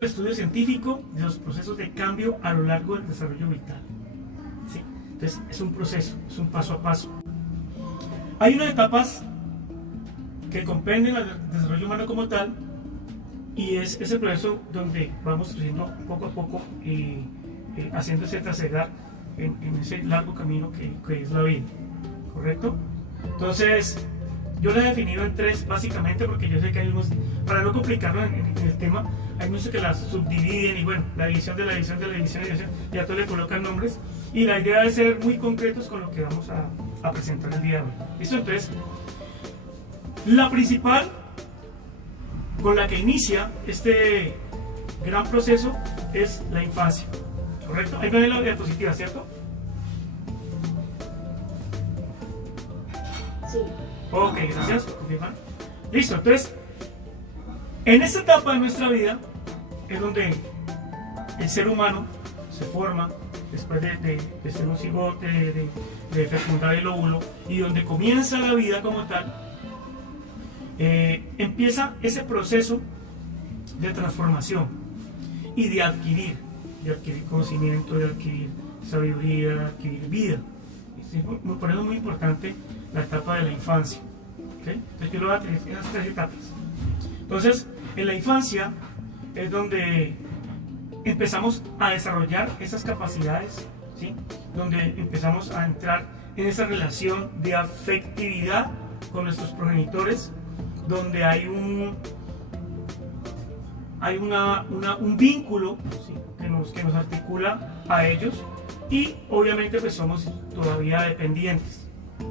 Estudio científico de los procesos de cambio a lo largo del desarrollo vital. ¿Sí? Entonces es un proceso, es un paso a paso. Hay unas etapas que comprenden el desarrollo humano como tal, y es ese proceso donde vamos creciendo poco a poco y haciéndose trasegar en ese largo camino que es la vida, ¿correcto? Entonces yo lo he definido en tres básicamente, porque yo sé que hay unos, para no complicarlo en el tema, hay muchos que las subdividen y bueno, la división de la división de la división de la división, y a todos le colocan nombres, y la idea es ser muy concretos con lo que vamos a presentar el día de hoy. ¿Listo? Entonces, la principal con la que inicia este gran proceso es la infancia, ¿correcto? Ahí ven la diapositiva, ¿cierto? Sí. Ok, gracias. Confirman. Listo, entonces, en esta etapa de nuestra vida es donde el ser humano se forma después de ser un cigote, de fecundar el óvulo, y donde comienza la vida como tal. Empieza ese proceso de transformación y de adquirir conocimiento, de adquirir sabiduría, de adquirir vida. Por eso es muy importante la etapa de la infancia. ¿Okay? Entonces yo lo voy a tener en las tres etapas. Entonces, en la infancia es donde empezamos a desarrollar esas capacidades, ¿sí? Donde empezamos a entrar en esa relación de afectividad con nuestros progenitores, donde hay un vínculo, ¿sí? que nos articula a ellos, y obviamente pues somos todavía dependientes.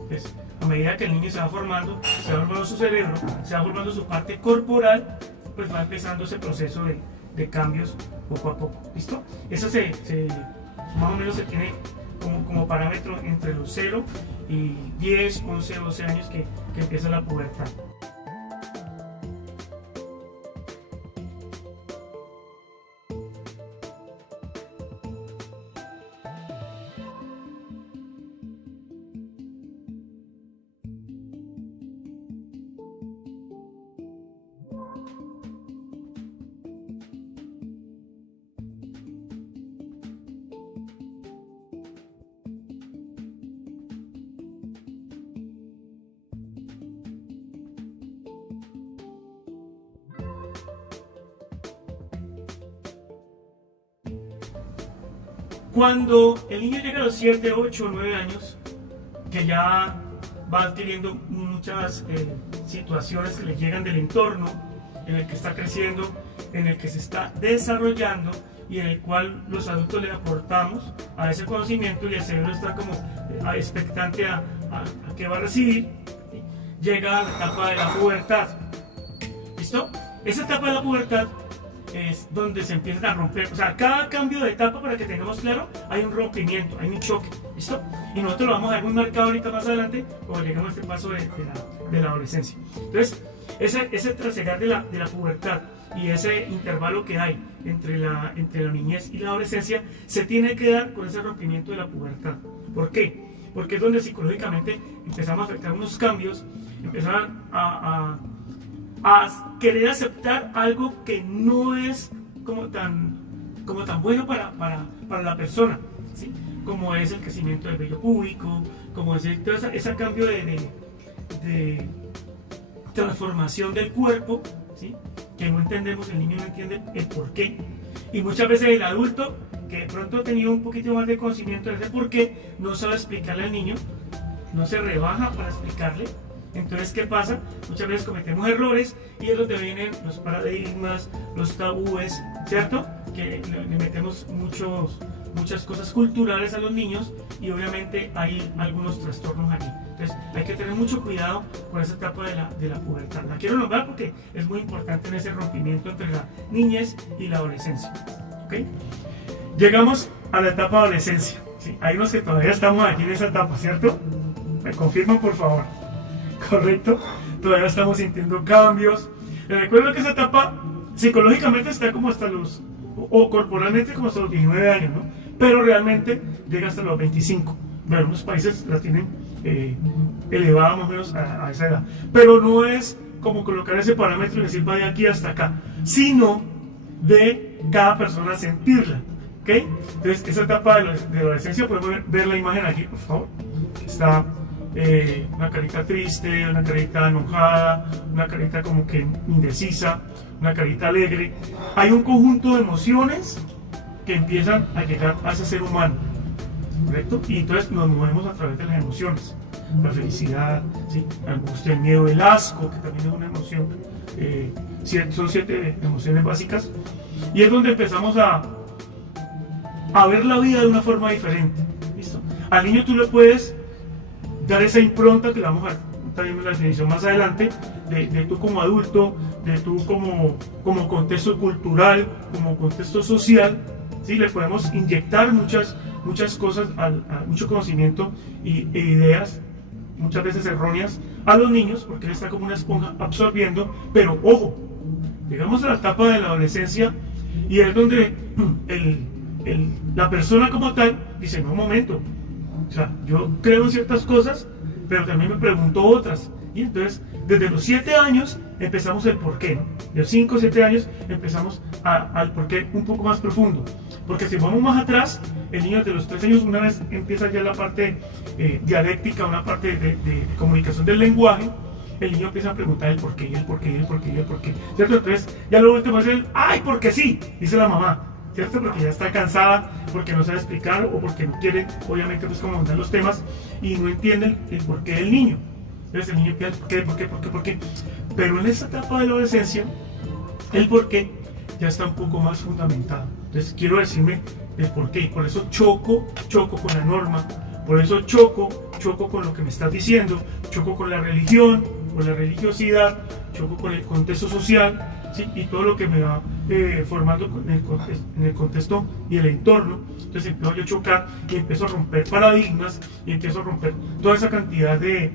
Pues, a medida que el niño se va formando su cerebro, se va formando su parte corporal, pues va empezando ese proceso de cambios poco a poco. ¿Listo? Eso más o menos se tiene como parámetro entre los 0 y 10, 11, 12 años que empieza la pubertad. Cuando el niño llega a los 7, 8, 9 años, que ya va adquiriendo muchas situaciones que le llegan del entorno en el que está creciendo, en el que se está desarrollando y en el cual los adultos le aportamos a ese conocimiento, y el cerebro está como expectante a qué va a recibir, ¿sí? Llega a la etapa de la pubertad. ¿Listo? Esa etapa de la pubertad es donde se empiezan a romper, o sea, cada cambio de etapa, para que tengamos claro, hay un rompimiento, hay un choque, ¿listo? Y nosotros lo vamos a ver muy marcado ahorita más adelante cuando lleguemos a este paso de la adolescencia. Entonces, ese trasegar de la pubertad y ese intervalo que hay entre la niñez y la adolescencia se tiene que dar con ese rompimiento de la pubertad. ¿Por qué? Porque es donde psicológicamente empezamos a afectar unos cambios, empezamos a querer aceptar algo que no es como tan bueno para la persona, ¿sí? Como es el crecimiento del vello púbico, como es todo ese cambio de transformación del cuerpo, ¿sí? Que no entendemos, el niño no entiende el por qué, y muchas veces el adulto, que de pronto ha tenido un poquito más de conocimiento de ese por qué, no sabe explicarle al niño, no se rebaja para explicarle. Entonces, ¿qué pasa? Muchas veces cometemos errores, y es donde vienen los paradigmas, los tabúes, ¿cierto? Que le metemos muchas cosas culturales a los niños, y obviamente hay algunos trastornos allí. Entonces, hay que tener mucho cuidado con esa etapa de la pubertad. La quiero nombrar porque es muy importante en ese rompimiento entre la niñez y la adolescencia. ¿Okay? Llegamos a la etapa de adolescencia. ¿Sí? Hay unos que todavía estamos aquí en esa etapa, ¿cierto? ¿Me confirman, por favor? Correcto, todavía estamos sintiendo cambios. Les recuerdo que esa etapa psicológicamente está como hasta o corporalmente como hasta los 19 años, ¿no? Pero realmente llega hasta los 25. Bueno, algunos países la tienen elevada más o menos a esa edad. Pero no es como colocar ese parámetro y decir va de aquí hasta acá, sino de cada persona sentirla. ¿Ok? Entonces, esa etapa de adolescencia, podemos ver la imagen aquí, por favor. Está una carita triste, una carita enojada, una carita como que indecisa, una carita alegre. Hay un conjunto de emociones que empiezan a llegar a ese ser humano, ¿correcto? Y entonces nos movemos a través de las emociones. La felicidad, ¿sí? La angustia, el miedo, el asco, que también es una emoción. Son 7 emociones básicas. Y es donde empezamos a ver la vida de una forma diferente. ¿Listo? Al niño tú le puedes dar esa impronta, que la vamos a ver también en la definición más adelante, de tú como adulto, de tú como contexto cultural, como contexto social. ¿Sí? Le podemos inyectar muchas cosas, mucho conocimiento e ideas, muchas veces erróneas, a los niños, porque él está como una esponja absorbiendo. Pero ojo, llegamos a la etapa de la adolescencia y es donde la persona como tal dice, no, un momento, o sea, yo creo en ciertas cosas, pero también me pregunto otras. Y entonces, desde los 7 años empezamos el porqué, ¿no? De los 5 o 7 años empezamos al porqué un poco más profundo. Porque si vamos más atrás, el niño de los 3 años, una vez empieza ya la parte dialéctica, una parte de comunicación del lenguaje, el niño empieza a preguntar el porqué, y el porqué, y el porqué, y el porqué, ¿cierto? Entonces, ya lo último es ¡ay, porque sí! Dice la mamá, ¿cierto? Porque ya está cansada, porque no sabe explicar, o porque no quiere, obviamente, pues como mandar los temas, y no entiende el porqué del niño. Entonces el niño empieza, ¿por qué? Pero en esta etapa de la adolescencia, el porqué ya está un poco más fundamentado. Entonces quiero decirme el porqué, y por eso choco con la norma, por eso choco con lo que me estás diciendo, choco con la religión, con la religiosidad, choco con el contexto social, ¿sí? Y todo lo que me va formando en el contexto y el entorno. Entonces empiezo yo a chocar y empiezo a romper paradigmas y empiezo a romper toda esa cantidad de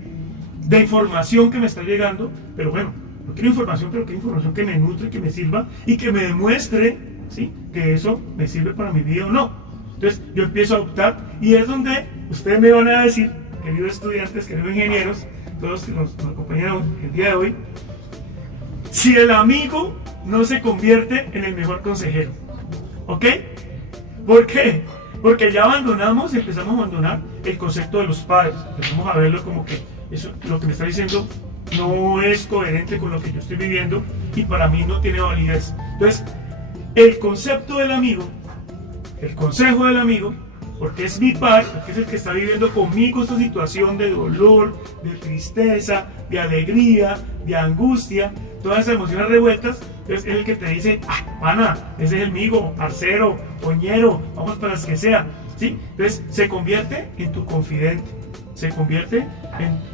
información que me está llegando. Pero bueno, no quiero información, pero quiero información que me nutre, que me sirva y que me demuestre, ¿sí?, que eso me sirve para mi vida o no. Entonces yo empiezo a optar, y es donde ustedes me van a decir, queridos estudiantes, queridos ingenieros, todos que nos acompañan el día de hoy, si el amigo no se convierte en el mejor consejero. ¿Ok? ¿Por qué? Porque ya empezamos a abandonar el concepto de los padres. Empezamos a verlo como que eso, lo que me está diciendo no es coherente con lo que yo estoy viviendo y para mí no tiene validez. Entonces, el concepto del amigo, el consejo del amigo, porque es mi par, porque es el que está viviendo conmigo esta situación de dolor, de tristeza, de alegría, de angustia, todas esas emociones revueltas. Entonces es el que te dice, pana, ese es el amigo, parcero, coñero, vamos para las que sea, ¿sí? Entonces se convierte en tu confidente, se convierte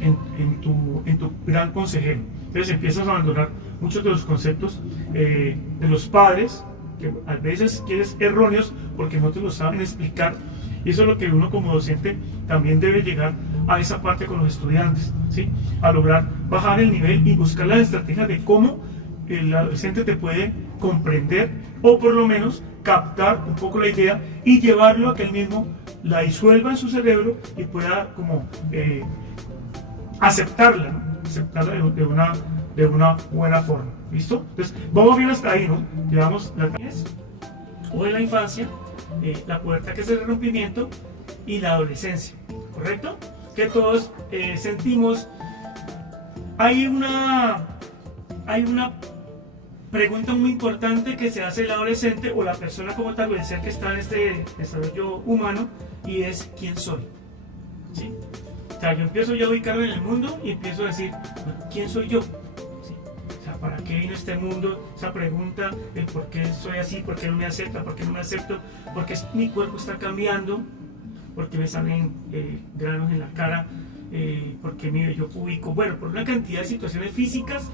en tu gran consejero. Entonces empiezas a abandonar muchos de los conceptos de los padres, que a veces quieres erróneos porque no te lo saben explicar. Y eso es lo que uno como docente también debe llegar a esa parte con los estudiantes, ¿sí? A lograr bajar el nivel y buscar las estrategias de cómo el adolescente te puede comprender, o por lo menos captar un poco la idea y llevarlo a que él mismo la disuelva en su cerebro y pueda como aceptarla, ¿no? Aceptarla de una buena forma. ¿Listo? Entonces vamos bien hasta ahí, ¿no? Llevamos la niñez o de la infancia, la pubertad, que es el rompimiento, y la adolescencia, ¿correcto? Que todos sentimos. Hay una pregunta muy importante que se hace el adolescente o la persona como tal, o el ser que está en este desarrollo humano, y es ¿quién soy? ¿Sí? O sea, yo empiezo ya a ubicarme en el mundo y empiezo a decir, ¿quién soy yo? ¿Sí? O sea, ¿para qué vino este mundo? Esa pregunta, el por qué soy así, por qué no me acepta, por qué no me acepto, por qué mi cuerpo está cambiando, por qué me salen granos en la cara, por qué mi vello púbico, bueno, por una cantidad de situaciones físicas,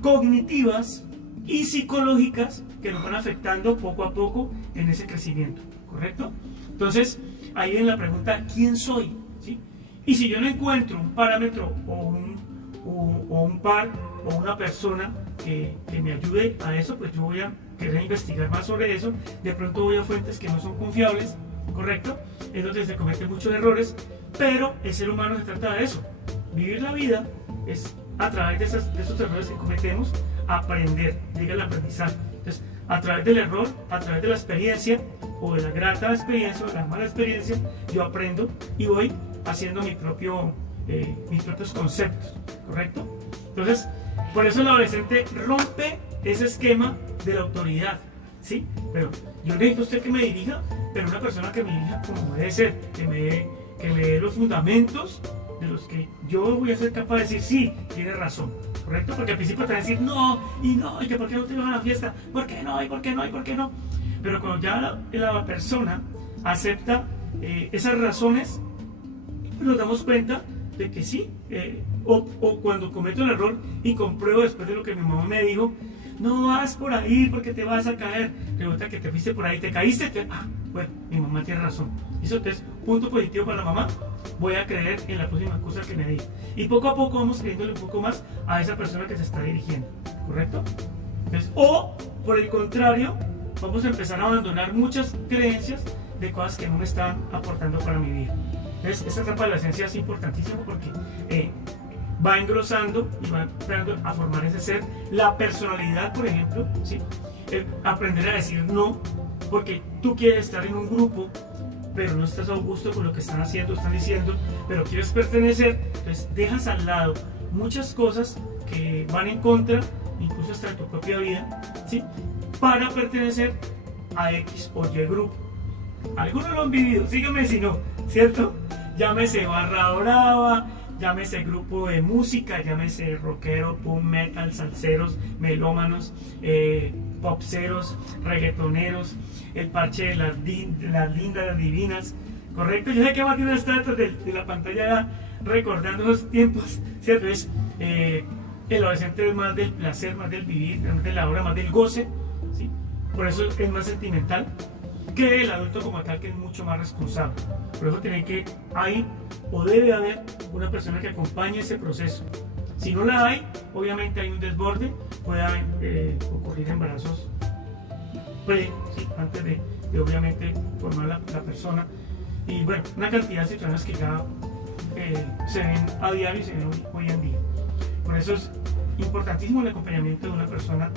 cognitivas y psicológicas que nos van afectando poco a poco en ese crecimiento, ¿correcto? Entonces, ahí viene la pregunta, ¿quién soy? ¿Sí? Y si yo no encuentro un parámetro o un par o una persona que me ayude a eso, pues yo voy a querer investigar más sobre eso. De pronto voy a fuentes que no son confiables, ¿correcto? Es donde se cometen muchos errores, pero el ser humano se trata de eso. Vivir la vida es a través de esos errores que cometemos, aprender, llega el aprendizaje. Entonces, A través del error, a través de la experiencia, o de la grata experiencia, o de la mala experiencia, yo aprendo y voy haciendo mis propios conceptos, ¿correcto? Entonces, por eso el adolescente rompe ese esquema de la autoridad, ¿sí? Pero yo necesito a usted que me dirija, pero una persona que me dirija como debe ser, que me dé los fundamentos de los que yo voy a ser capaz de decir, sí, tiene razón, ¿correcto? Porque al principio te van a decir, no, y que por qué no te vas a la fiesta, por qué no, y por qué no, y por qué no. Pero cuando ya la persona acepta esas razones, nos damos cuenta de que sí, o cuando cometo el error y compruebo después de lo que mi mamá me dijo, no vas por ahí porque te vas a caer, resulta que te fuiste por ahí, te caíste, bueno, mi mamá tiene razón. Eso es punto positivo para la mamá, voy a creer en la próxima cosa que me diga. Y poco a poco vamos creyéndole un poco más a esa persona que se está dirigiendo, ¿correcto? Entonces, o por el contrario, vamos a empezar a abandonar muchas creencias de cosas que no me están aportando para mi vida. Entonces, esta etapa de la esencia es importantísima porque va engrosando y va empezando a formar ese ser. La personalidad, por ejemplo, ¿sí? Aprender a decir no, porque tú quieres estar en un grupo, pero no estás a gusto con lo que están haciendo, están diciendo, pero quieres pertenecer, entonces dejas al lado muchas cosas que van en contra, incluso hasta en tu propia vida, ¿sí? Para pertenecer a X o Y grupo. Algunos lo han vivido, síganme si no, ¿cierto? Llámese barra brava, llámese grupo de música, llámese rockero, punk, metal, salseros, melómanos, popseros, reggaetoneros, el parche de las lindas, las divinas, ¿correcto? Yo sé que Martín está detrás de la pantalla recordando esos tiempos, ¿cierto? El adolescente es más del placer, más del vivir, más de la hora, más del goce, ¿sí? Por eso es más sentimental que el adulto como tal, que es mucho más responsable. Por eso hay o debe haber una persona que acompañe ese proceso. Si no la hay, obviamente hay un desborde, puede ocurrir embarazos ¿sí? Antes de obviamente formar la persona. Y bueno, una cantidad de situaciones que ya se ven a diario y se ven hoy en día. Por eso es importantísimo el acompañamiento de una persona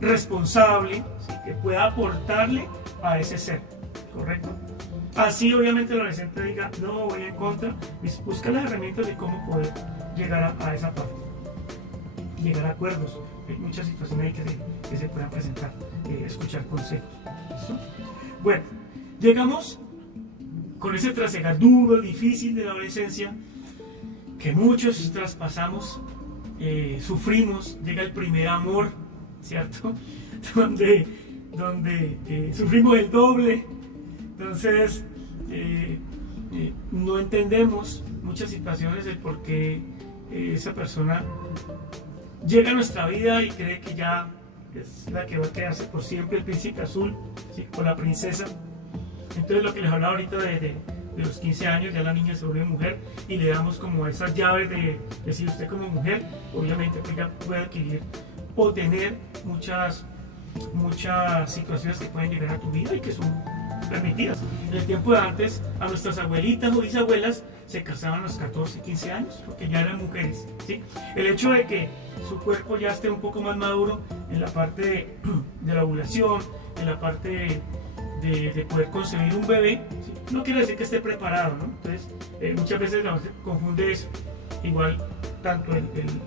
responsable, ¿sí? Que pueda aportarle a ese ser, ¿correcto? Así obviamente el adolescente diga, no, voy en contra, y busca las herramientas de cómo poder llegar a esa parte, llegar a acuerdos. Hay muchas situaciones ahí que se puedan presentar, escuchar consejos. ¿Sí? Bueno, llegamos con ese trasegar duro, difícil de la adolescencia, que muchos traspasamos, sufrimos, llega el primer amor, ¿cierto? donde sufrimos el doble. Entonces no entendemos muchas situaciones de por qué esa persona llega a nuestra vida y cree que ya es la que va a quedarse por siempre, el príncipe azul, ¿sí? O la princesa. Entonces lo que les hablaba ahorita de los 15 años, ya la niña se vuelve mujer y le damos como esas llaves de decir, usted como mujer, obviamente pues ya puede adquirir o tener muchas situaciones que pueden llegar a tu vida y que son permitidas. En el tiempo de antes, a nuestras abuelitas o bisabuelas se casaban a los 14, 15 años, porque ya eran mujeres, ¿sí? El hecho de que su cuerpo ya esté un poco más maduro en la parte de la ovulación, en la parte de poder concebir un bebé, ¿sí? No quiere decir que esté preparado, ¿no? Entonces, muchas veces la gente confunde eso. Igual, tanto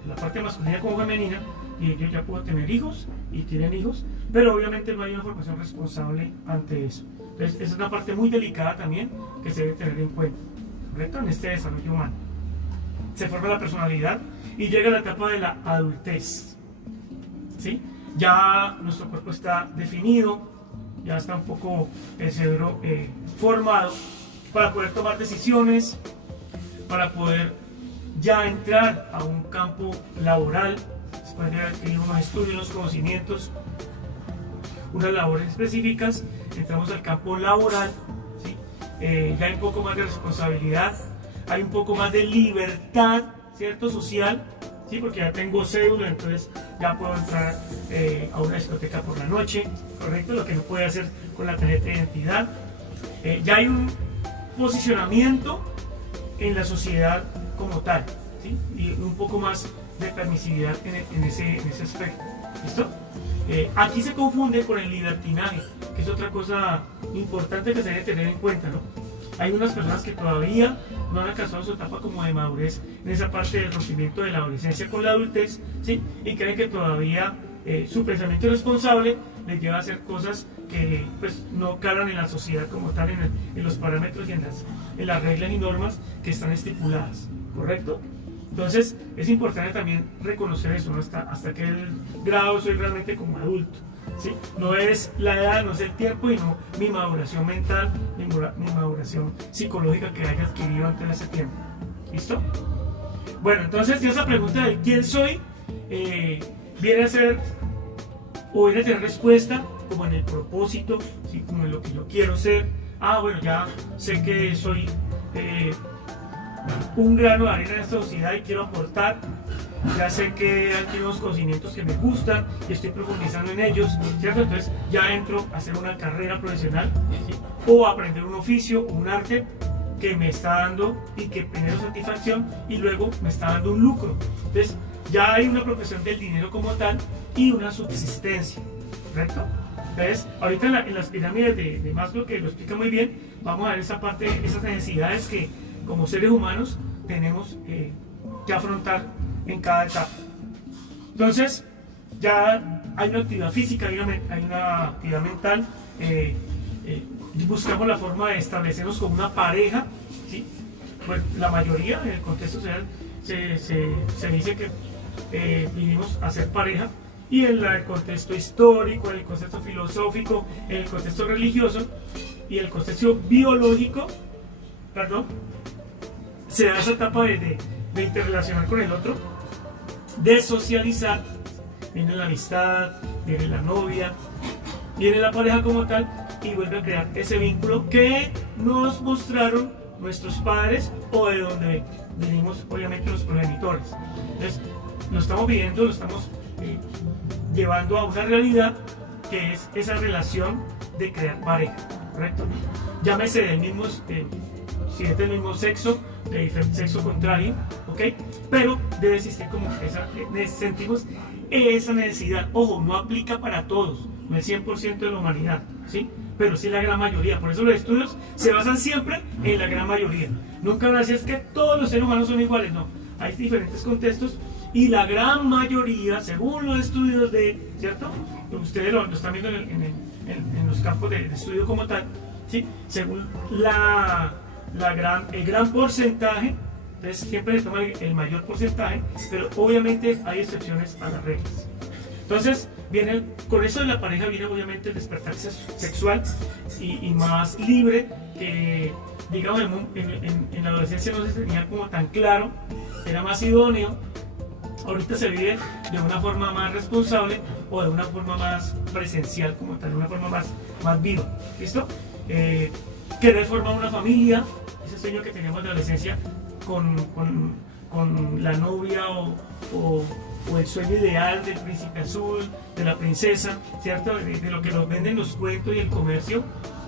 la parte masculina como femenina, y ellos ya pueden tener hijos y tienen hijos, pero obviamente no hay una formación responsable ante eso. Entonces, esa es una parte muy delicada también que se debe tener en cuenta, ¿correcto? En este desarrollo humano. Se forma la personalidad y llega la etapa de la adultez, ¿sí? Ya nuestro cuerpo está definido, ya está un poco el cerebro formado para poder tomar decisiones, para poder ya entrar a un campo laboral, después de adquirir unos estudios, unos conocimientos, unas labores específicas, entramos al campo laboral, ¿sí? Ya hay un poco más de responsabilidad, hay un poco más de libertad, ¿cierto? Social, ¿sí? Porque ya tengo cédula, entonces ya puedo entrar a una discoteca por la noche, ¿correcto? Lo que no puede hacer con la tarjeta de identidad. Ya hay un posicionamiento en la sociedad como tal, ¿sí? Y un poco más de permisividad en ese aspecto, ¿listo? Aquí se confunde con el libertinaje, que es otra cosa importante que se debe tener en cuenta, ¿no? Hay unas personas que todavía no han alcanzado su etapa como de madurez en esa parte del rompimiento de la adolescencia con la adultez, ¿sí? Y creen que todavía su pensamiento irresponsable les lleva a hacer cosas que pues, no calan en la sociedad como tal, en los parámetros y en las reglas y normas que están estipuladas, ¿correcto? Entonces es importante también reconocer eso, ¿no? Hasta qué grado soy realmente como adulto, ¿sí? No es la edad, no es el tiempo y no mi maduración mental, mi maduración psicológica que haya adquirido antes de ese tiempo. ¿Listo? Bueno, entonces ya esa pregunta de quién soy viene a ser o viene a tener respuesta como en el propósito, ¿sí? Como en lo que yo quiero ser. Ah, bueno, ya sé que soy un grano de arena en esta sociedad y quiero aportar. Ya sé que hay unos conocimientos que me gustan y estoy profundizando en ellos, ¿cierto? Entonces ya entro a hacer una carrera profesional, ¿sí? O aprender un oficio o un arte que me está dando y que primero satisfacción y luego me está dando un lucro. Entonces ya hay una profesión del dinero como tal y una subsistencia, ¿correcto? Entonces ahorita en las pirámides de Maslow, que lo explica muy bien, vamos a ver esa parte, esas necesidades que como seres humanos tenemos que afrontar en cada etapa. Entonces ya hay una actividad física, hay una actividad mental, buscamos la forma de establecernos con una pareja, ¿sí? Pues la mayoría en el contexto social se dice que vinimos a ser pareja, y en el contexto histórico, en el contexto filosófico, en el contexto religioso y el contexto biológico, perdón, se da esa etapa de interrelacionar con el otro, de socializar. Viene la amistad, viene la novia, viene la pareja como tal y vuelve a crear ese vínculo que nos mostraron nuestros padres o de donde venimos obviamente los progenitores. Entonces lo estamos viviendo, lo estamos llevando a una realidad que es esa relación de crear pareja, ¿correcto? Llámese del mismo, si es del mismo sexo, de diferente sexo contrario, ¿ok? Pero debe existir como sentimos esa necesidad. Ojo, no aplica para todos, no el 100% de la humanidad, ¿sí? Pero sí la gran mayoría. Por eso los estudios se basan siempre en la gran mayoría. Nunca van a decir que todos los seres humanos son iguales, no. Hay diferentes contextos y la gran mayoría, según los estudios ¿cierto? Ustedes lo están viendo en los campos de estudio como tal, ¿sí? Según el gran porcentaje, entonces siempre se toma el mayor porcentaje, pero obviamente hay excepciones a las reglas. Entonces, con eso de la pareja viene obviamente el despertar sexual y más libre, que digamos en la adolescencia no se tenía como tan claro, era más idóneo. Ahorita se vive de una forma más responsable o de una forma más presencial como tal, de una forma más viva, ¿listo? Querer formar una familia, ese sueño que teníamos de adolescencia con la novia o el sueño ideal del príncipe azul, de la princesa, ¿cierto? De lo que nos venden los cuentos y el comercio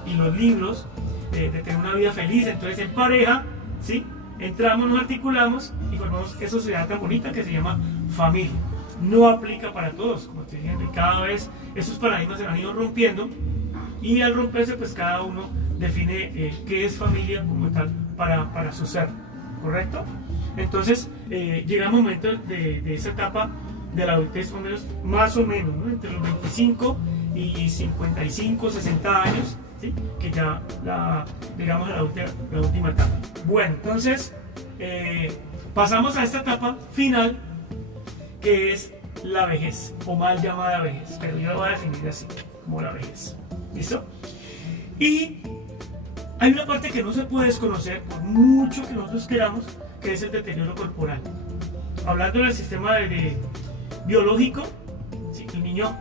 y los libros, de tener una vida feliz. Entonces en pareja, ¿sí? Entramos, nos articulamos y formamos esa sociedad tan bonita que se llama familia. No aplica para todos, como estoy diciendo, y cada vez esos paradigmas se han ido rompiendo, y al romperse pues cada uno define qué es familia como tal para su ser, ¿correcto? Entonces llega un momento de esa etapa de la adultez, más o menos, ¿no? Entre los 25 y 55, 60 años, ¿sí? Que ya digamos la última etapa. Bueno, entonces pasamos a esta etapa final, que es la vejez, o mal llamada vejez, pero yo la voy a definir así, como la vejez. ¿Listo? Y hay una parte que no se puede desconocer, por mucho que nosotros queramos, que es el deterioro corporal. Hablando del sistema biológico, ¿sí? El niño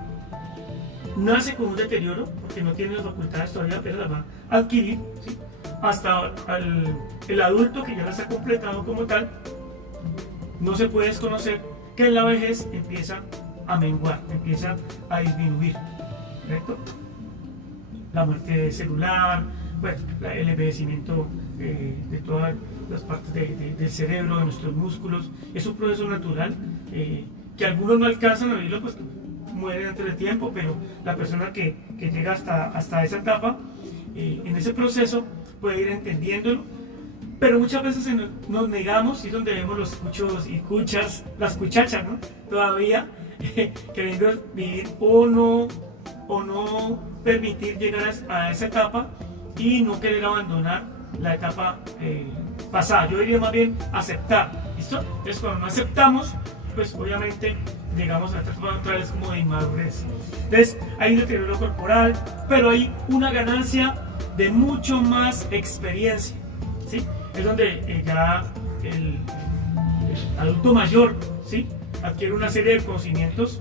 nace con un deterioro porque no tiene las facultades todavía, pero las va a adquirir, ¿sí? Hasta el adulto que ya las ha completado como tal. No se puede desconocer que en la vejez empieza a menguar, empieza a disminuir, ¿correcto? La muerte celular, bueno, el envejecimiento de todas las partes del cerebro, de nuestros músculos. Es un proceso natural que algunos no alcanzan a vivirlo, pues mueren antes de tiempo, pero la persona que llega hasta esa etapa, en ese proceso, puede ir entendiéndolo. Pero muchas veces nos negamos, y es donde vemos los cuchos y cuchas, las cuchachas, ¿no? Todavía queriendo vivir o no permitir llegar a esa etapa y no querer abandonar la etapa pasada. Yo diría más bien aceptar, ¿listo? Entonces cuando no aceptamos, pues obviamente llegamos a la etapa otra vez como de inmadurez. Entonces hay un deterioro corporal, pero hay una ganancia de mucho más experiencia, ¿sí? Es donde ya el adulto mayor, ¿sí?, adquiere una serie de conocimientos,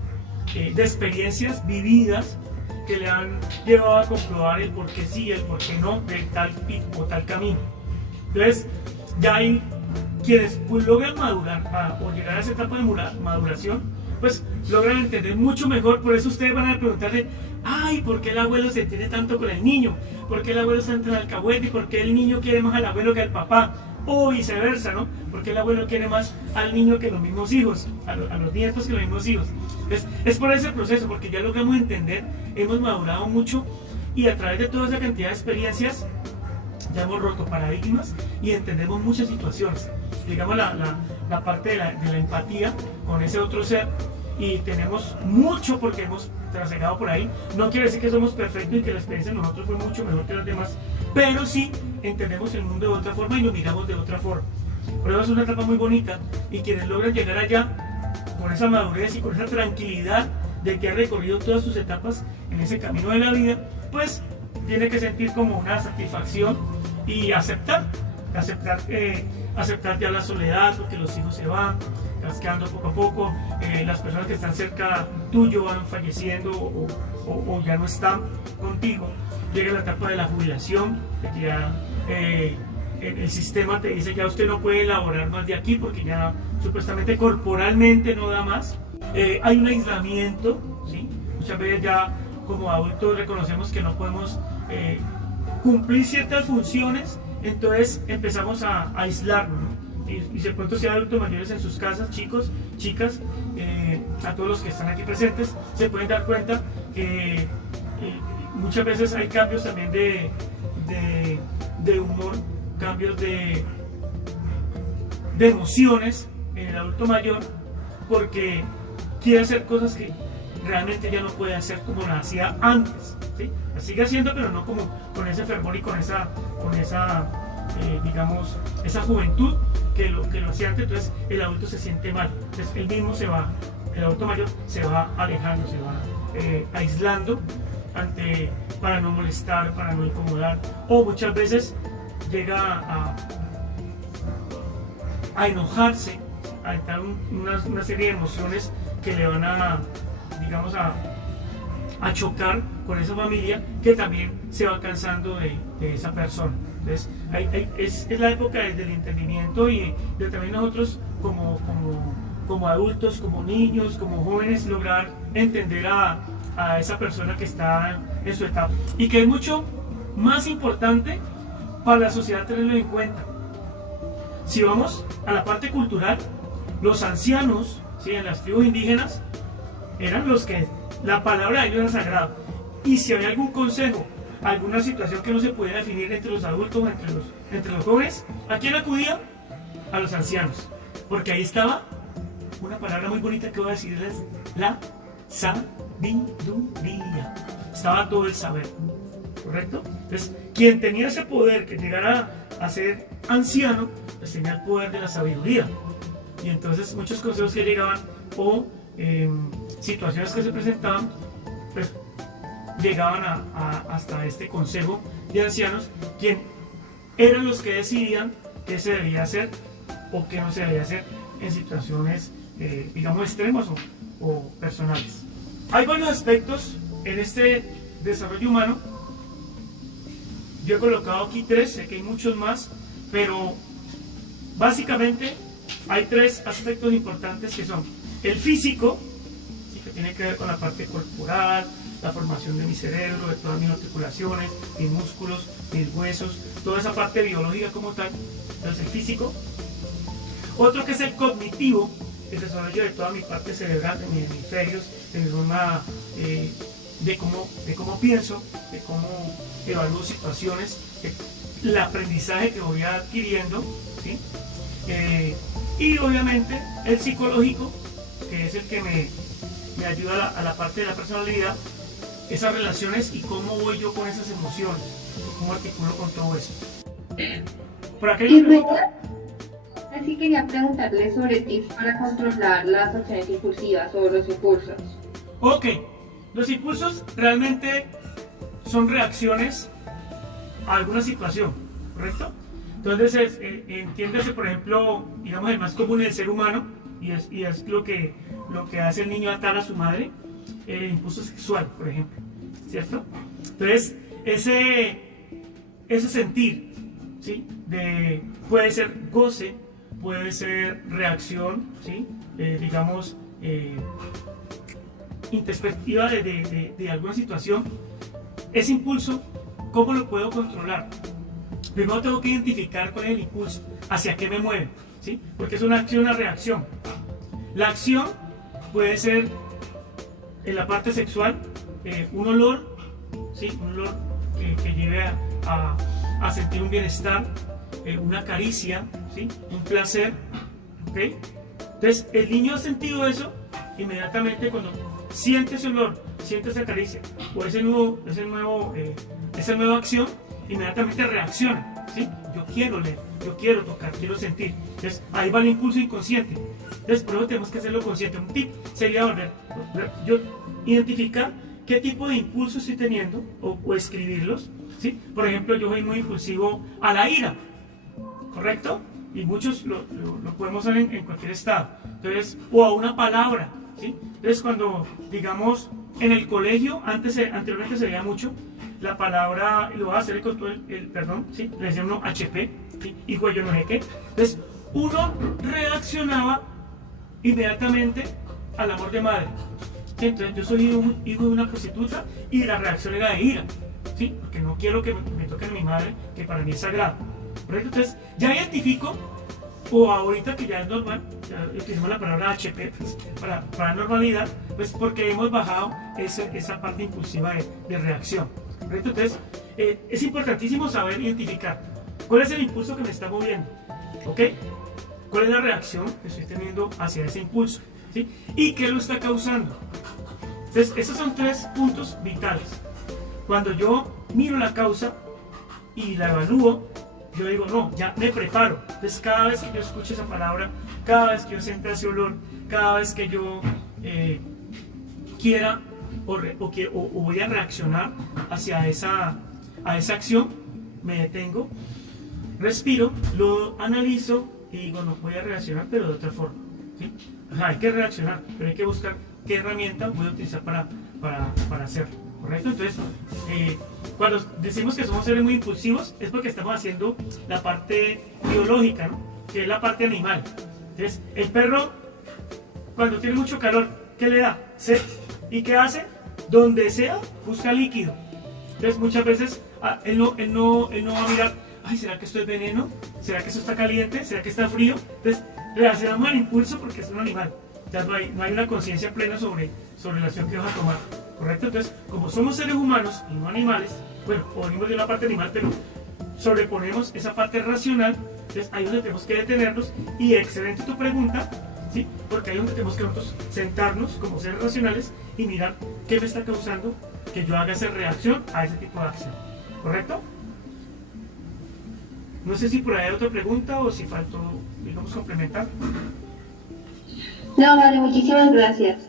de experiencias vividas que le han llevado a comprobar el por qué sí, el por qué no de tal o tal camino. Entonces ya hay quienes logran madurar o llegar a esa etapa de maduración, pues logran entender mucho mejor. Por eso ustedes van a preguntarle: ay, ¿por qué el abuelo se entiende tanto con el niño? ¿Por qué el abuelo está entre el alcahuete? ¿Y por qué el niño quiere más al abuelo que al papá? O viceversa, ¿no? ¿Por qué el abuelo quiere más al niño que los mismos hijos? A los nietos que los mismos hijos. Es por ese proceso, porque ya logramos entender, hemos madurado mucho, y a través de toda esa cantidad de experiencias ya hemos roto paradigmas y entendemos muchas situaciones. Digamos la parte de la empatía con ese otro ser, y tenemos mucho porque hemos trasegado por ahí. No quiere decir que somos perfectos y que la experiencia de nosotros fue mucho mejor que las demás, pero sí entendemos el mundo de otra forma y lo miramos de otra forma. Por eso es una etapa muy bonita, y quienes logran llegar allá con esa madurez y con esa tranquilidad de que ha recorrido todas sus etapas en ese camino de la vida, pues tiene que sentir como una satisfacción y aceptar ya la soledad, porque los hijos se van quedando poco a poco, las personas que están cerca tuyo van falleciendo o ya no están contigo. Llega la etapa de la jubilación, de que ya el sistema te dice: ya usted no puede elaborar más de aquí porque ya supuestamente corporalmente no da más. Hay un aislamiento, ¿sí? Muchas veces ya como adultos reconocemos que no podemos cumplir ciertas funciones, entonces empezamos a aislarnos, ¿no? Y de pronto, si hay adultos mayores en sus casas, chicos, chicas, a todos los que están aquí presentes, se pueden dar cuenta que muchas veces hay cambios también de humor, cambios de emociones en el adulto mayor, porque quiere hacer cosas que realmente ya no puede hacer como lo hacía antes, ¿sí? La sigue haciendo, pero no como con ese fervor y con esa digamos, esa juventud que lo hacía antes. Entonces el adulto se siente mal, entonces él mismo el adulto mayor se va alejando, se va aislando para no molestar, para no incomodar, o muchas veces llega a enojarse, a entrar una serie de emociones que le van digamos, a chocar con esa familia, que también se va cansando de esa persona. Entonces es la época del entendimiento, y de también nosotros como adultos, como niños, como jóvenes, lograr entender a esa persona que está en su etapa, y que es mucho más importante para la sociedad tenerlo en cuenta. Si vamos a la parte cultural, los ancianos, ¿sí?, en las tribus indígenas eran los que la palabra de ellos era sagrada, y si había algún consejo, alguna situación que no se podía definir entre los adultos o entre los jóvenes, ¿a quién acudía? A los ancianos, porque ahí estaba una palabra muy bonita que voy a decirles: la sabiduría. Estaba todo el saber, ¿correcto? Entonces, quien tenía ese poder, que llegara a ser anciano, pues tenía el poder de la sabiduría, y entonces muchos consejos que llegaban o situaciones que se presentaban, pues llegaban hasta este consejo de ancianos, quien eran los que decidían qué se debía hacer o qué no se debía hacer en situaciones, digamos, extremas o personales. Hay varios aspectos en este desarrollo humano. Yo he colocado aquí 3, sé que hay muchos más, pero básicamente hay 3 aspectos importantes, que son el físico, que tiene que ver con la parte corporal, la formación de mi cerebro, de todas mis articulaciones, mis músculos, mis huesos, toda esa parte biológica como tal. Entonces el físico. Otro que es el cognitivo, el desarrollo de toda mi parte cerebral, de mis hemisferios, de mi forma de cómo pienso, de cómo evalúo situaciones, el aprendizaje que voy adquiriendo, ¿sí? Y obviamente el psicológico, que es el que me ayuda a la parte de la personalidad, esas relaciones y cómo voy yo con esas emociones, cómo articulo con todo eso. Por acá hay Así quería preguntarle sobre tips para controlar las acciones impulsivas o los impulsos. Ok, los impulsos realmente son reacciones a alguna situación, ¿correcto? Entonces, entiéndase, por ejemplo, digamos el más común del ser humano, y es lo que hace el niño atar a su madre, el impulso sexual, por ejemplo, ¿cierto? Entonces, ese sentir, ¿sí? Puede ser goce, puede ser reacción, ¿sí? Digamos, introspectiva de alguna situación. Ese impulso, ¿cómo lo puedo controlar? Primero tengo que identificar cuál es el impulso, hacia qué me mueve, ¿sí? Porque es una acción, una reacción. La acción puede ser en la parte sexual, un olor, ¿sí? Un olor que lleve a sentir un bienestar, una caricia, ¿sí? Un placer, ¿ok? Entonces, el niño ha sentido eso, inmediatamente cuando siente ese olor, siente esa caricia, o esa nueva acción, inmediatamente reacciona, ¿sí? Yo quiero leer, yo quiero tocar, quiero sentir. Entonces, ahí va el impulso inconsciente. Entonces, por eso tenemos que hacerlo consciente. Un tip sería yo identificar qué tipo de impulso estoy teniendo o escribirlos, ¿sí? Por ejemplo, yo soy muy impulsivo a la ira, ¿correcto? Y muchos lo podemos hacer en cualquier estado. Entonces, o a una palabra, ¿sí? Entonces, cuando, digamos, en el colegio, anteriormente se veía mucho la palabra, lo voy a hacer con todo el perdón, ¿sí? Le decían uno HP, ¿sí? Hijo yo no sé qué. Entonces, uno reaccionaba inmediatamente al amor de madre. ¿Sí? Entonces, yo soy un hijo de una prostituta y la reacción era de ira, ¿sí? Porque no quiero que me toquen a mi madre, que para mí es sagrado. ¿Correcto? Entonces, ya identifico, o ahorita que ya es normal, ya utilizamos la palabra HP, pues, para normalidad, pues porque hemos bajado esa parte impulsiva de reacción. ¿Correcto? Entonces, es importantísimo saber identificar cuál es el impulso que me está moviendo, ¿ok? ¿Cuál es la reacción que estoy teniendo hacia ese impulso? ¿Sí? ¿Y qué lo está causando? Entonces, esos son tres puntos vitales. Cuando yo miro la causa y la evalúo, yo digo, no, ya me preparo. Entonces, cada vez que yo escuche esa palabra, cada vez que yo sienta ese olor, cada vez que yo quiera o voy a reaccionar hacia esa acción, me detengo, respiro, lo analizo y digo, no, voy a reaccionar, pero de otra forma, ¿sí? O sea, hay que reaccionar, pero hay que buscar qué herramienta voy a utilizar para hacerlo, ¿correcto? Entonces, cuando decimos que somos seres muy impulsivos, es porque estamos haciendo la parte biológica, ¿no? Que es la parte animal. Entonces, el perro, cuando tiene mucho calor, ¿qué le da? Sed. ¿Y qué hace? Donde sea, busca líquido. Entonces, muchas veces él no va a mirar, ay, ¿será que esto es veneno? ¿Será que esto está caliente? ¿Será que está frío? Entonces, reaccionamos al impulso porque es un animal. Ya no hay una conciencia plena sobre la acción que vas a tomar, ¿correcto? Entonces, como somos seres humanos y no animales, bueno, venimos de la parte animal, pero sobreponemos esa parte racional, entonces ahí es donde tenemos que detenernos. Y excelente tu pregunta, ¿sí? Porque ahí es donde tenemos que nosotros sentarnos como seres racionales y mirar qué me está causando que yo haga esa reacción a ese tipo de acción, ¿correcto? No sé si por ahí hay otra pregunta o si faltó, digamos, complementar. No, vale, muchísimas gracias.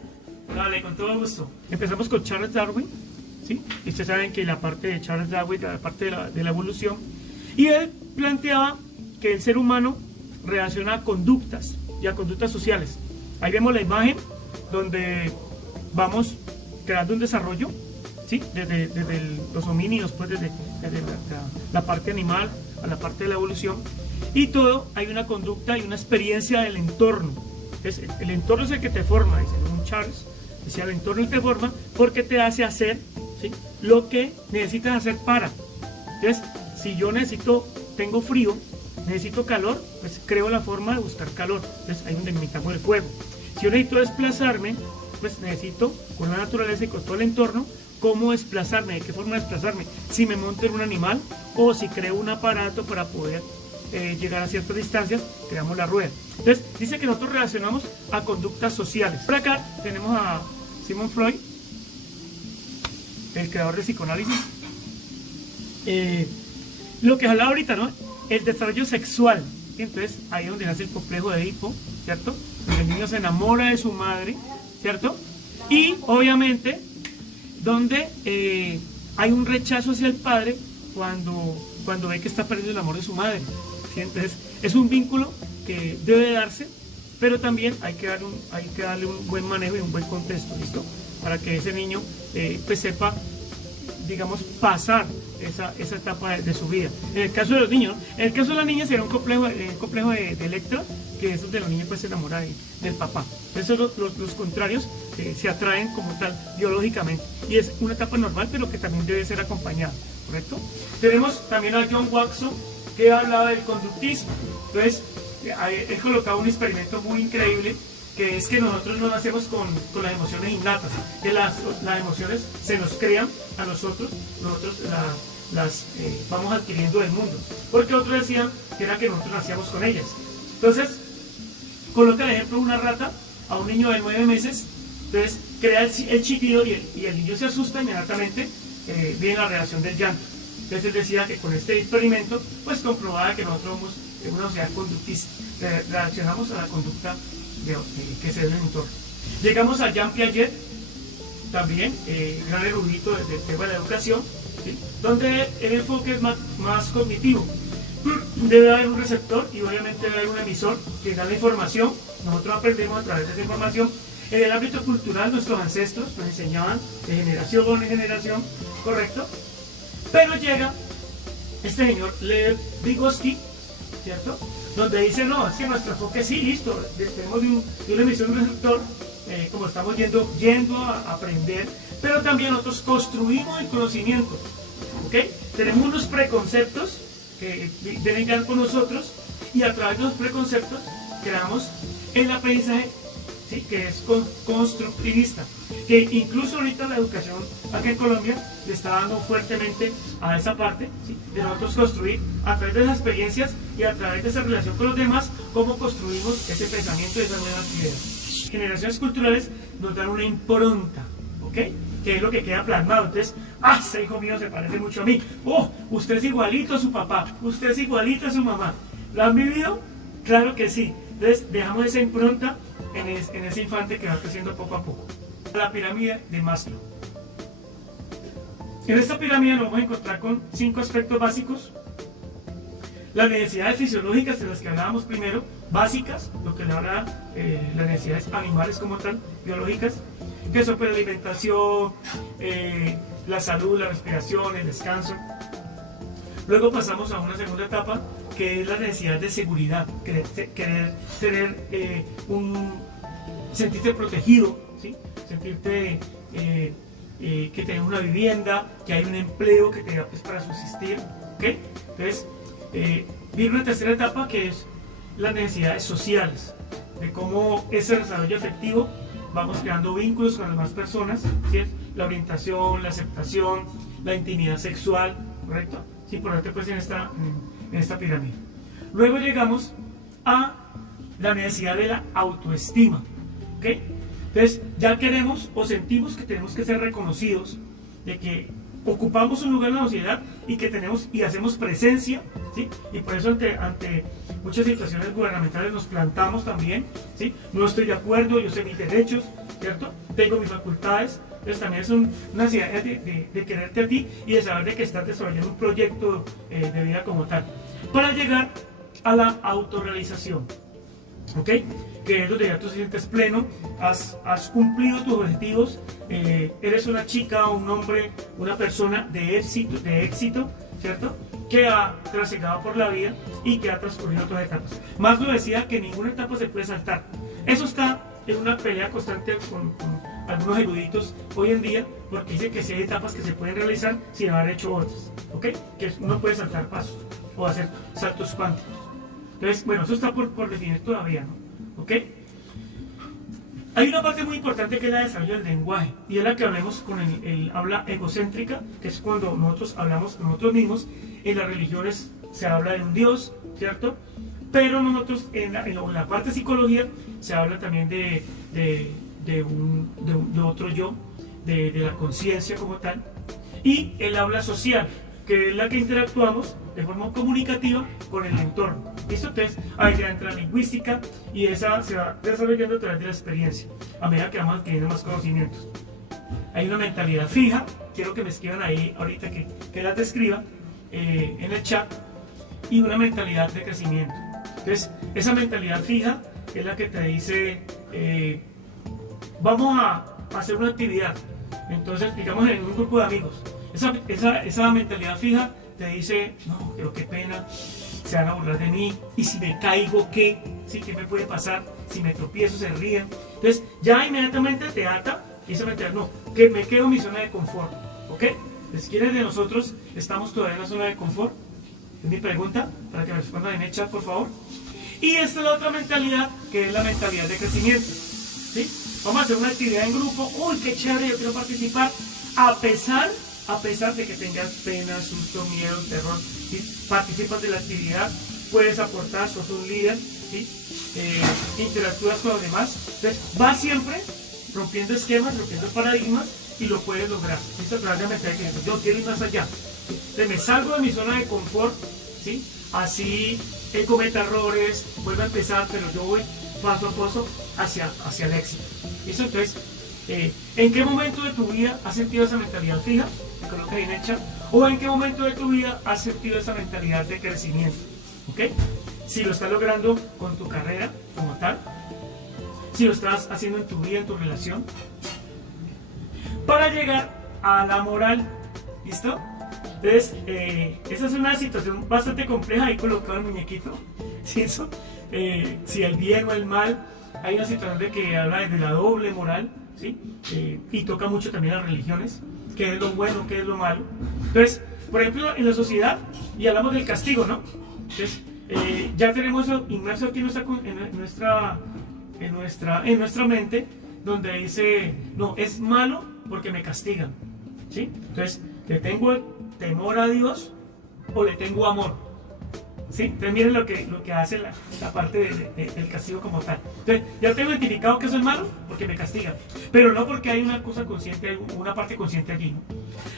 Dale, con todo gusto. Empezamos con Charles Darwin, ¿sí? Y ustedes saben que la parte de Charles Darwin, la parte de la evolución, y él planteaba que el ser humano reacciona a conductas y a conductas sociales. Ahí vemos la imagen donde vamos creando un desarrollo, ¿sí? Desde los homínidos, pues desde la parte animal a la parte de la evolución, y todo hay una conducta y una experiencia del entorno. Entonces, el entorno es el que te forma, dice Charles, decía, el entorno te forma porque te hace hacer, ¿sí? Lo que necesitas hacer para. Entonces, si yo tengo frío, necesito calor, pues creo la forma de buscar calor, entonces ahí donde limitamos el fuego. Si yo necesito desplazarme, pues necesito con la naturaleza y con todo el entorno, cómo desplazarme, de qué forma desplazarme, si me monto en un animal o si creo un aparato para poder llegar a ciertas distancias, creamos la rueda. Entonces dice que nosotros relacionamos a conductas sociales. Por acá tenemos a Sigmund Freud, el creador del psicoanálisis. Lo que hablaba ahorita, ¿no? El desarrollo sexual. Entonces ahí es donde nace el complejo de Edipo, ¿cierto? Donde el niño se enamora de su madre, ¿cierto? Y obviamente donde hay un rechazo hacia el padre cuando ve que está perdiendo el amor de su madre, ¿sí? Entonces es un vínculo que debe darse, pero también hay que darle un buen manejo y un buen contexto, ¿listo? Para que ese niño pues sepa, digamos, pasar esa etapa de su vida. En el caso de los niños, ¿no? En el caso de las niñas sería un complejo de Electra, que es donde los niños pues se enamoran del papá. Entonces los contrarios se atraen como tal biológicamente, y es una etapa normal, pero que también debe ser acompañada, ¿correcto? Tenemos también a John Watson, que hablaba del conductismo. Entonces he colocado un experimento muy increíble, que es que nosotros no nacemos con las emociones innatas, que las emociones se nos crean a nosotros las vamos adquiriendo del mundo, porque otros decían que era que nosotros nacíamos con ellas. Entonces coloca el ejemplo de una rata a un niño de 9 meses, entonces crea el chillido y el niño se asusta inmediatamente, viene la reacción del llanto. Entonces él decía que con este experimento pues comprobaba que nosotros somos una sociedad conductista, reaccionamos a la conducta que se ve en el entorno. Llegamos a Jean Piaget, también gran erudito del tema de la educación, ¿sí? Donde el enfoque es más cognitivo. Debe haber un receptor y obviamente debe haber un emisor que da la información. Nosotros aprendemos a través de esa información. En el ámbito cultural, nuestros ancestros nos enseñaban de generación en generación, ¿correcto? Pero llega este señor Lev Vygotsky, ¿cierto? Donde dice, no, es que nuestro enfoque sí, listo, tenemos de una emisión de un receptor, como estamos yendo a aprender, pero también nosotros construimos el conocimiento, ¿ok? Tenemos unos preconceptos que deben quedar con nosotros, y a través de los preconceptos creamos el aprendizaje, ¿sí? Que es constructivista, que incluso ahorita la educación aquí en Colombia le está dando fuertemente a esa parte, ¿sí? De nosotros construir a través de esas experiencias y a través de esa relación con los demás, cómo construimos ese pensamiento y esas nuevas ideas. Generaciones culturales nos dan una impronta, ¿ok? Que es lo que queda plasmado. Entonces, ese hijo mío se parece mucho a mí. Oh, usted es igualito a su papá, usted es igualito a su mamá. ¿Lo han vivido? Claro que sí. Entonces dejamos esa impronta en ese infante que va creciendo poco a poco. La pirámide de Maslow. En esta pirámide nos vamos a encontrar con 5 aspectos básicos. Las necesidades fisiológicas de las que hablábamos primero, básicas, lo que le habla las necesidades animales como tal, biológicas, que son pues la alimentación, la salud, la respiración, el descanso. Luego pasamos a una segunda etapa, que es la necesidad de seguridad, querer tener sentirte protegido, ¿sí? Sentirte que tengas una vivienda, que hay un empleo que te da pues, para subsistir, ¿ok? Entonces, viene una tercera etapa, que es las necesidades sociales, de cómo ese desarrollo afectivo vamos creando vínculos con las demás personas, ¿sí? La orientación, la aceptación, la intimidad sexual, ¿correcto? Sí, por ejemplo, pues en esta pirámide. Luego llegamos a la necesidad de la autoestima, ¿ok? Entonces ya queremos o sentimos que tenemos que ser reconocidos, de que ocupamos un lugar en la sociedad y que tenemos y hacemos presencia, ¿sí? Y por eso ante muchas situaciones gubernamentales nos plantamos también, ¿sí? No estoy de acuerdo, yo sé mis derechos, ¿cierto? Tengo mis facultades. Entonces también es una necesidad de quererte a ti y de saber de que estás desarrollando un proyecto de vida como tal, para llegar a la autorrealización, ¿ok? Que es donde ya tú te sientes pleno, has cumplido tus objetivos, eres una chica, un hombre, una persona de éxito, ¿cierto? Que ha trasegado por la vida y que ha transcurrido otras etapas. Maslow decía que ninguna etapa se puede saltar. Eso está en una pelea constante con algunos eruditos hoy en día, porque dice que sí hay etapas que se pueden realizar sin haber hecho otras, ¿ok? Que uno puede saltar pasos o hacer saltos cuánticos. Entonces, bueno, eso está por definir todavía, ¿no? ¿Ok? Hay una parte muy importante que es la desarrollo del lenguaje, y es la que hablemos con el habla egocéntrica, que es cuando nosotros hablamos nosotros mismos. En las religiones se habla de un Dios, ¿cierto? Pero nosotros en la parte de psicología se habla también de otro yo, de la conciencia como tal, y el habla social, que es la que interactuamos de forma comunicativa con el entorno. ¿Listo? Entonces ahí ya entra la lingüística, y esa se va desarrollando a través de la experiencia, a medida que vamos adquiriendo más conocimientos. Hay una mentalidad fija, quiero que me escriban ahí ahorita que las describa en el chat, y una mentalidad de crecimiento. Entonces, esa mentalidad fija es la que te dice, vamos a hacer una actividad. Entonces, digamos en un grupo de amigos, esa mentalidad fija te dice, no, pero qué pena, se van a burlar de mí, y si me caigo, ¿qué? ¿Sí? ¿Qué me puede pasar? Si me tropiezo, se ríen. Entonces, ya inmediatamente te ata, y esa mentalidad, no, que me quedo en mi zona de confort, ¿ok? Entonces, ¿quiénes de nosotros estamos todavía en la zona de confort? Es mi pregunta, para que me respondan en el chat, por favor. Y esta es la otra mentalidad, que es la mentalidad de crecimiento, ¿sí? Vamos a hacer una actividad en grupo, uy, qué chévere, yo quiero participar, a pesar de que tengas pena, susto, miedo, terror, ¿sí? Participas de la actividad, puedes aportar, sos un líder, ¿sí? Interactúas con los demás, entonces vas siempre rompiendo esquemas, rompiendo paradigmas, y lo puedes lograr. ¿Sí? A través de mentalidad de crecimiento. Yo quiero ir más allá, ¿sí? Entonces me salgo de mi zona de confort, ¿sí? Así cometa errores, vuelvo a empezar, pero yo voy paso a paso hacia el éxito. ¿Listo? Entonces, ¿en qué momento de tu vida has sentido esa mentalidad fija? Que coloca bien hecha. ¿O en qué momento de tu vida has sentido esa mentalidad de crecimiento? ¿Ok? Si lo estás logrando con tu carrera como tal, si lo estás haciendo en tu vida, en tu relación, para llegar a la moral. ¿Listo? Entonces, esa es una situación bastante compleja, ahí colocado el muñequito, ¿sí? Eso, si el bien o el mal, hay una situación de que habla de la doble moral, ¿sí? Y toca mucho también las religiones, qué es lo bueno, qué es lo malo. Entonces, por ejemplo, en la sociedad, y hablamos del castigo, ¿no? Entonces, ya tenemos eso inmerso aquí en nuestra mente, donde dice, no, es malo porque me castigan, ¿sí? Entonces, le tengo temor a Dios o le tengo amor, ¿sí? Entonces miren lo que hace la parte del castigo como tal. Entonces ya tengo identificado que eso es malo porque me castigan, pero no porque hay una cosa consciente, una parte consciente allí, ¿no?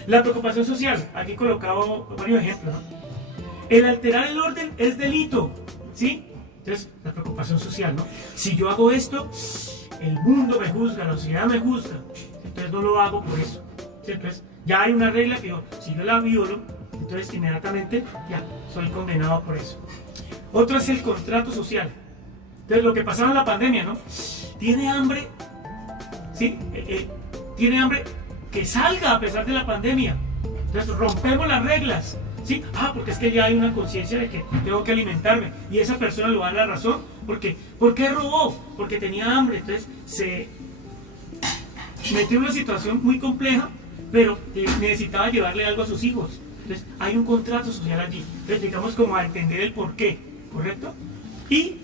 La preocupación social, aquí he colocado varios ejemplos, ¿no? El alterar el orden es delito, ¿sí? Entonces la preocupación social, ¿no? Si yo hago esto, el mundo me juzga, la sociedad me juzga, entonces no lo hago por eso, ¿sí? Entonces ya hay una regla que si yo la violo, entonces inmediatamente ya soy condenado por eso. Otro es el contrato social. Entonces lo que pasaba en la pandemia, ¿no? Tiene hambre, ¿sí? Tiene hambre, que salga a pesar de la pandemia. Entonces rompemos las reglas, ¿sí? Porque es que ya hay una conciencia de que tengo que alimentarme, y esa persona lo da la razón. ¿Por qué? ¿Por qué robó? Porque tenía hambre. Entonces se metió en una situación muy compleja, pero necesitaba llevarle algo a sus hijos. Entonces hay un contrato social allí. Entonces llegamos como a entender el por qué, ¿correcto? Y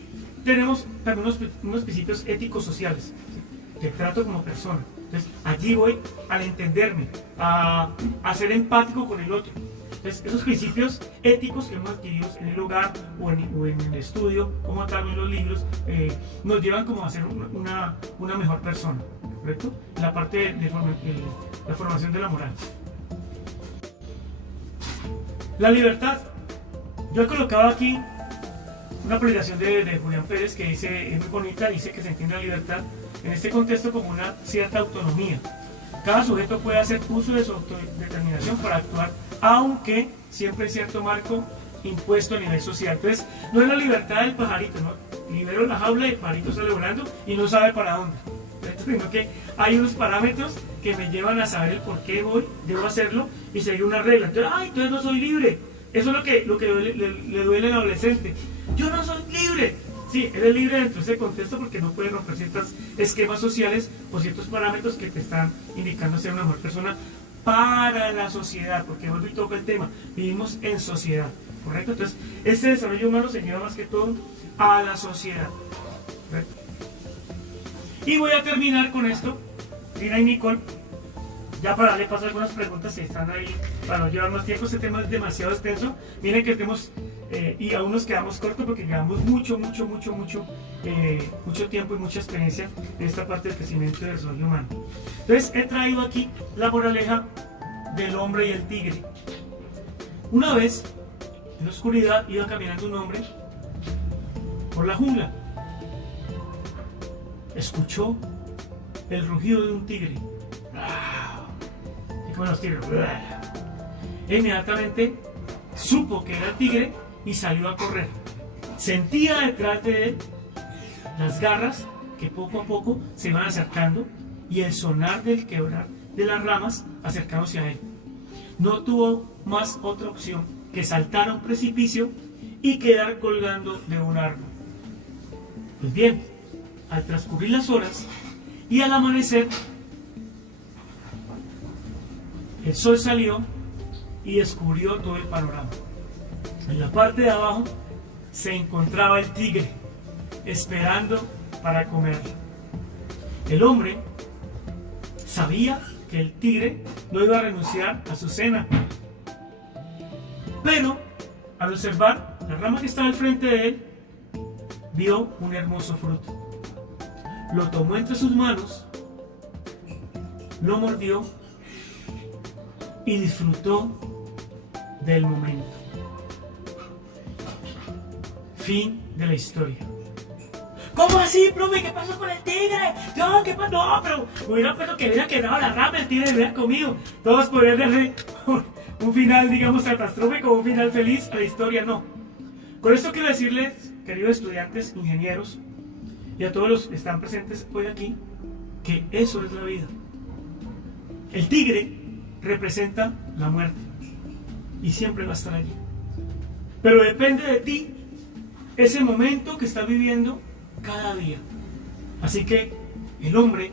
tenemos también unos principios éticos sociales, ¿sí? De trato como persona. Entonces allí voy al entenderme, a ser empático con el otro. Entonces esos principios éticos que hemos adquirido en el hogar o en el estudio, como también en los libros, nos llevan como a ser una mejor persona, ¿correcto? La parte de la formación de la moral. La libertad. Yo he colocado aquí una publicación de Julián Pérez que dice, es muy bonita, dice que se entiende la libertad en este contexto como una cierta autonomía. Cada sujeto puede hacer uso de su autodeterminación para actuar, aunque siempre hay cierto marco impuesto a nivel social. Entonces, no es la libertad del pajarito, ¿no? Libero la jaula y el pajarito sale volando y no sabe para dónde, sino que hay unos parámetros que me llevan a saber el por qué debo hacerlo y seguir una regla. Entonces, entonces no soy libre. Eso es lo que le duele al adolescente. Yo no soy libre. Sí, eres libre dentro de ese contexto porque no puedes romper ciertos esquemas sociales o ciertos parámetros que te están indicando ser una mejor persona para la sociedad, porque vuelvo y toco el tema, vivimos en sociedad, ¿correcto? Entonces, este desarrollo humano se lleva más que todo a la sociedad, ¿correcto? Y voy a terminar con esto, Lina y Nicole, ya para darle paso a algunas preguntas si están ahí, para no llevar más tiempo. Este tema es demasiado extenso. Miren que tenemos, y aún nos quedamos cortos porque llevamos mucho tiempo y mucha experiencia en esta parte del crecimiento y desarrollo humano. Entonces he traído aquí la moraleja del hombre y el tigre. Una vez, en la oscuridad, iba caminando un hombre por la jungla. Escuchó el rugido de un tigre. Y como los tigres. Inmediatamente supo que era el tigre y salió a correr. Sentía detrás de él las garras que poco a poco se iban acercando y el sonar del quebrar de las ramas acercándose a él. No tuvo más otra opción que saltar a un precipicio y quedar colgando de un árbol. Pues bien, al transcurrir las horas y al amanecer, el sol salió y descubrió todo el panorama. En la parte de abajo se encontraba el tigre, esperando para comerlo. El hombre sabía que el tigre no iba a renunciar a su cena, pero al observar la rama que estaba al frente de él, vio un hermoso fruto. Lo tomó entre sus manos, lo mordió y disfrutó del momento. Fin de la historia. ¿Cómo así, profe? ¿Qué pasó con el tigre? No, ¿qué pasó? No, pero hubiera pensado que hubiera quedado la rama, el tigre hubiera comido. Todos podrían darle un final, digamos, catastrófico, un final feliz a la historia, no. Con esto quiero decirles, queridos estudiantes, ingenieros, y a todos los que están presentes hoy aquí, que eso es la vida. El tigre representa la muerte y siempre va a estar allí. Pero depende de ti ese momento que estás viviendo cada día. Así que el hombre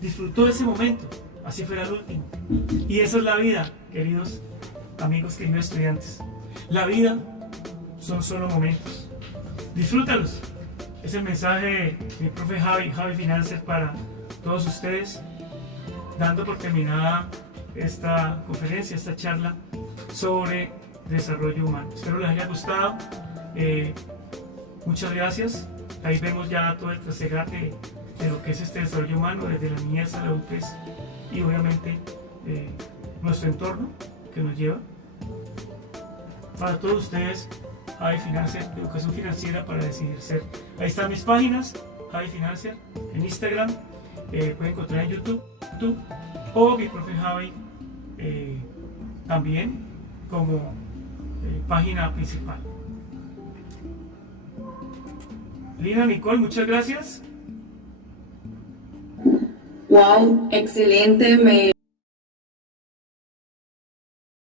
disfrutó de ese momento, así fuera el último. Y esa es la vida, queridos amigos, queridos estudiantes. La vida son solo momentos. Disfrútalos. Es el mensaje de mi profe Javi Financer para todos ustedes, dando por terminada esta conferencia, esta charla sobre desarrollo humano. Espero les haya gustado. Muchas gracias. Ahí vemos ya todo el trasegar de lo que es este desarrollo humano, desde la niñez a la adultez y obviamente nuestro entorno que nos lleva. Para todos ustedes, Javi Financer, Educación Financiera para Decidir Ser. Ahí están mis páginas, Javi Financer, en Instagram, pueden encontrar en YouTube o mi profe Javi también como página principal. Lina, Nicole, muchas gracias. Wow, excelente.